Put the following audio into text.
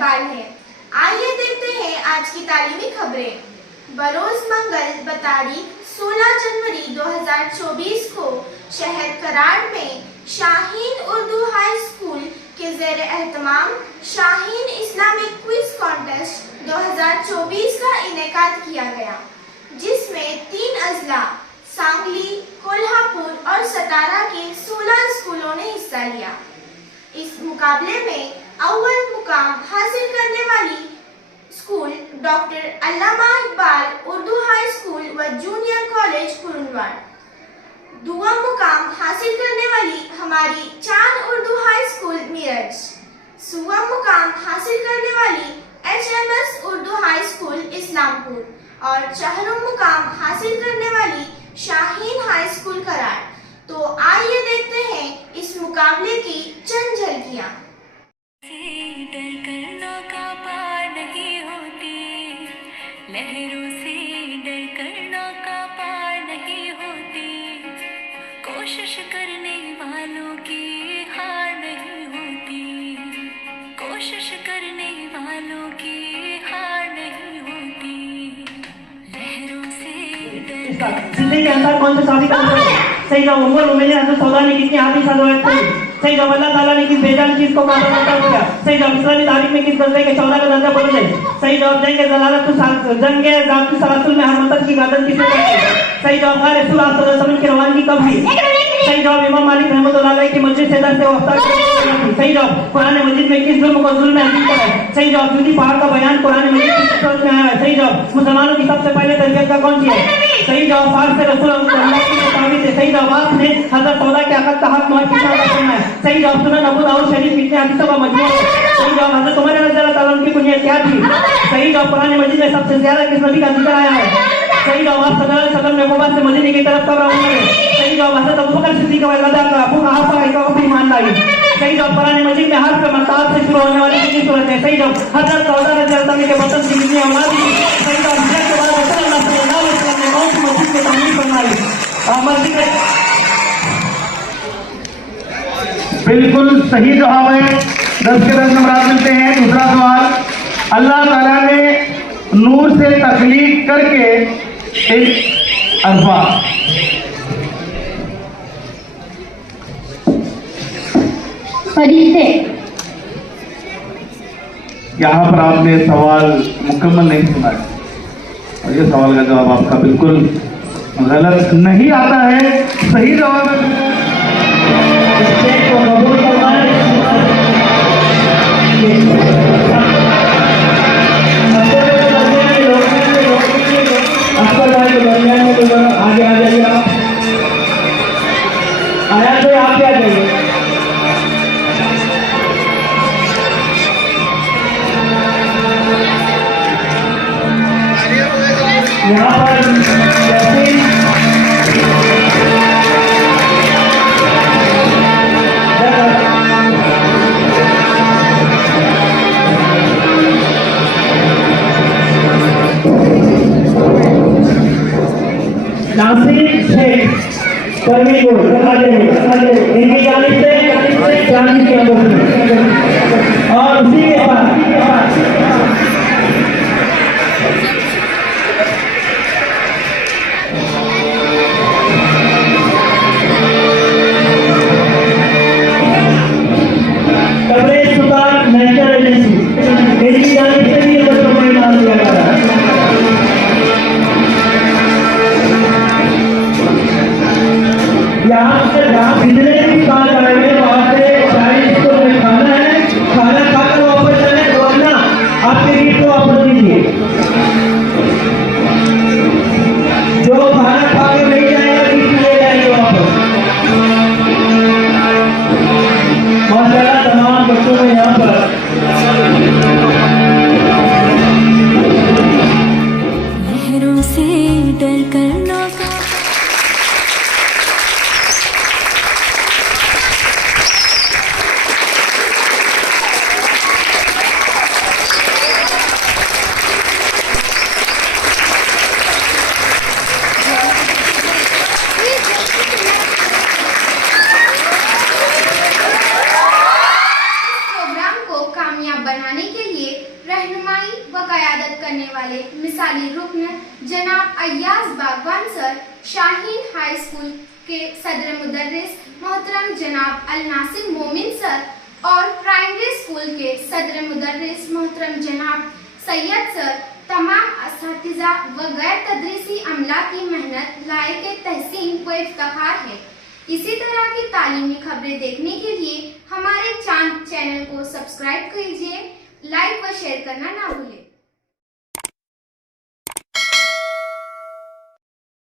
इकबाल है। आइए देखते हैं आज की तालीमी खबरें। बरोज मंगल बतारीख 16 जनवरी 2024 को शहर कराड़ में शाहीन उर्दू हाई स्कूल के ज़ेर एहतमाम शाहीन इस्लामिक क्विज कॉन्टेस्ट 2024 का इनेकाद किया गया, जिसमें 3 अजला सांगली, कोल्हापुर और सतारा के 16 स्कूलों ने हिस्सा लिया। इस मुकाबले में अव्वल मुकाम हासिल करने वाली स्कूल डॉक्टर अल्लामा इकबाल उर्दू हाई स्कूल व जूनियर कॉलेज कुरुंदवाड़, दूसरा मुकाम हासिल करने वाली हमारी चांद उर्दू हाई स्कूल मेरठ, सूवा मुकाम हासिल करने वाली HMS Urdu high school Islampur और चौथा मुकाम हासिल करने वाली शाहीन हाई स्कूल कराड़। तो आइए देखते हैं इस मुकाबले की चंद झलकियां। डर कर नौका पार नहीं होती, लहरों से डर कर नौका पार नहीं होती, कोशिश करने वालों की हार नहीं होती, कोशिश करने वालों की हार नहीं होती, लहरों से डर जिंदगी के अंदर कौन सा शादी करना है? सही जवाब उमर मोमिनीन हज़रत सौदा ने कितनी हाथी सजावट की? सही जवाब अल्लाह ताला ने किस बेजान चीज को काबा करता किया? सही जवाब इस्लामी तारीख में किस गज़वे के 14 का दर्जा बदल गए? सही जवाब जंग ज़लालत सलासल में हर मतन की गर्दन किसने काटी? सही जवाब है रसूल सल्लल्लाहु अलैहि वसल्लम की रवानगी कब हुई? सही जवाब इमाम मालिक रहमतुल्लाह अलैह की मस्जिद से दर्स वफ्तार की। सही जवाब कुरान मजीद में किस जुल्म को जुल्म अजीम कहा है? सही जवाब जूती पहाड़ का बयान कुरान मजीद की किस सूरत में आया है? सही जवाब मुसलमानों की सबसे पहले तरबियत का कौन किया है? सही जवाब फारस से रसूल अल्लाह की ताबीर से। सही जवाब आपने हज़रत सौदा के अक़द का हक मुहर कितना अदा करना है? सही जवाब सुनन अबू दाऊद शरीफ कितने हदीसों का मजमूआ है? सही जवाब हज़रत उमर रज़ियल्लाहु ताला अन्हु की कुनियत क्या थी? सही जवाब कुरान मजीद में सबसे ज्यादा किस नबी का जिक्र आया है? सही जवाब आप सल्लल्लाहु अलैहि वसल्लम ने मक्का से मदीने की तरफ कब रवाना हुए? सही जवाब हज़रत अबू बकर सिद्दीक़ रज़ियल्लाहु का अबू कहाफा का अपनी ईमान लाई। सही जवाब कुरान मजीद में हर्फ मताब से शुरू होने वाली कितनी सूरत है? सही जवाब हज़रत सौदा रज़ियल्लाहु अन्हा के बतन की कितनी औलाद थी? सही जवाब हिजरत के बाद रसूलुल्लाह सल्लल्लाहु अलैहि वसल्लम ने कौन सी मस्जिद की तामीर फरमाई? मस्जिद बिल्कुल सही जवाब है। 10 के 10 नंबर मिलते हैं। दूसरा सवाल, अल्लाह ताला ने नूर से तख्लीक करके एक अल्फाज फरिश्ते। यहाँ पर आपने सवाल मुकम्मल नहीं सुना है और ये सवाल का जवाब आपका बिल्कुल गलत नहीं आता है। सही जवाब है आगे आ जाइए आप। आया तो आप क्या कहेंगे? यहाँ पर नासिर शेख कर्मी को इनकी जानिब से क्रांति की अंदर और उसी के बाद कवरेज सुधार नेशनल एजेंसी इनकी जानिब से भी बच्चों को इनाम दिया जा रहा है। यहाँ से जहाँ बिजली की बात आएगी वहाँ से 40 को खाना है, खाना खा कामयाब बनाने के लिए रहनुमाई व क़यादत करने वाले मिसाली रुकन जनाब अय्याज बागवान सर, शाहीन हाई स्कूल के सदर मुदर्रिस मोहतरम जनाब अल नासिर मोमिन सर और प्राइमरी स्कूल के सदर मुदर्रिस मोहतरम जनाब सैयद सर, तमाम असातिज़ा व गैर तदरीसी अमला की मेहनत लायक तहसीन व इफ्तिखार है। इसी तरह की तालीमी खबरें देखने के लिए हमारे चांद चैनल को सब्सक्राइब कीजिए, लाइक व शेयर करना ना भूलें।